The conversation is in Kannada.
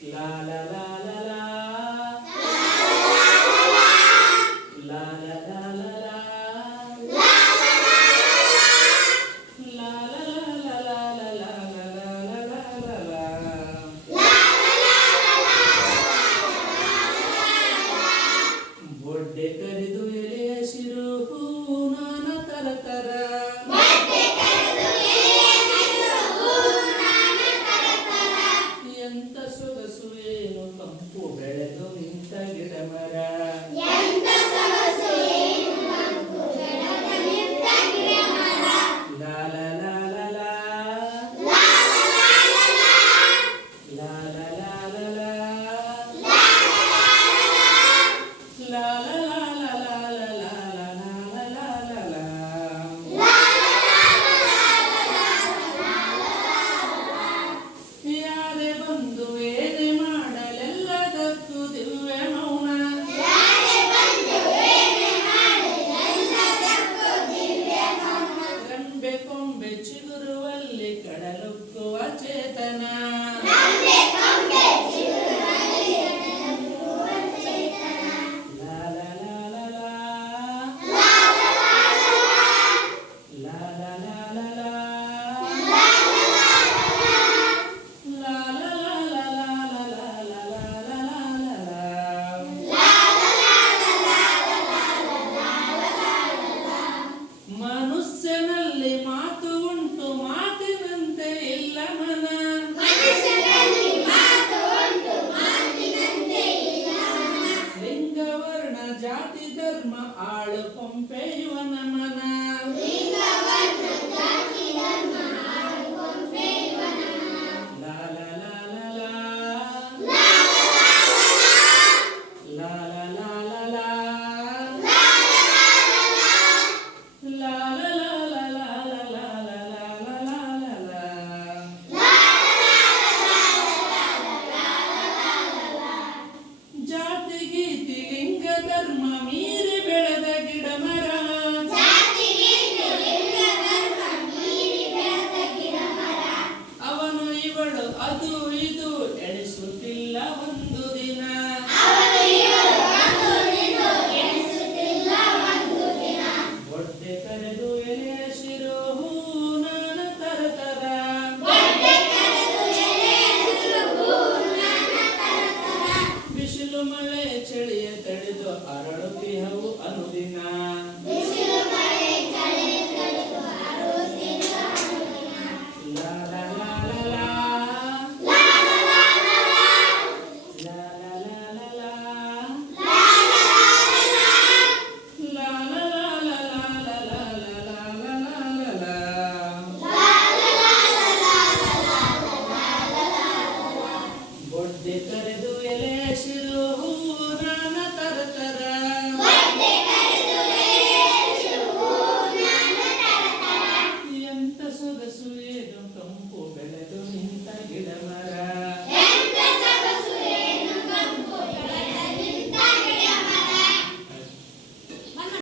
ಲಾ ಲಾ ಲಾ ಲಾ ಲಾ ಲಾ ಲಾ ಲಾ ಲಾ ಲಾ ಬೊಡ್ಡೆ ಕರಿದು ಎಲೆ ಹಸಿರು ಹೂ ನಾನ ತರ ತರ ಎಂತ ಸೊಗಸು ಏನು ಕಂಪು ಬೆಳೆದು ನಿಂತ ಗಿಡ ಮರ ಲಾ ಲಾ ಲಾ ಲಾ ಲಾ ಲಾ ಲಾ ಲಾ ಲಾ ಲಾ ಲಾ ಯಾರೇ ಬಂದು ಏನೇ ಮಾಡಲೆಲ್ಲದಕ್ಕೂ ದಿವ್ಯ ಮೌನ ರೆಂಬೆ ಕೊಂಬೆ ಚಿಗುರುವಲ್ಲಿ ಕಡಲುಕ್ಕುವ ಚೇತನ ಮನುಷ್ಯನಲ್ಲಿ ಮಾತು ಉಂಟು ಮಾತಿನಂತೆ ಇಲ್ಲ ಮನ ಲಿಂಗ ವರ್ಣ ಜಾತಿ ಧರ್ಮ ಆಳು ಕೊಂಪೆ ಇವನ ಮನ ಲಾ ಲಾ ಲಾ ಲಾ ಲಾ ಲಾ ಲಾ ಲಾ ಲಾ ಲಾ ಲಾ ಲಾ ಲಾ ಲಾ ಲಾ ಲಾ ಜಾತಿ ಗೀತಿ ಲಿಂಗ ಧರ್ಮ ಮೀರಿ ಬೆಳೆದ ಗಿಡ ಮರ ಅವನು ಇವಳು ಅದು ಇದು ಎಣಿಸುತ್ತಿಲ್ಲ ಒಂದು ದಿನ ಬೊಡ್ಡೆ ಕರೆದು ಎಲೆ ಹಸಿರು ಹೂ ನಾನ ತರ ತರ ಬಿಸಿಲು ಮಳೆ ಚಳಿಯ ತಡೆದು ಅರಳುತ್ತಿಹ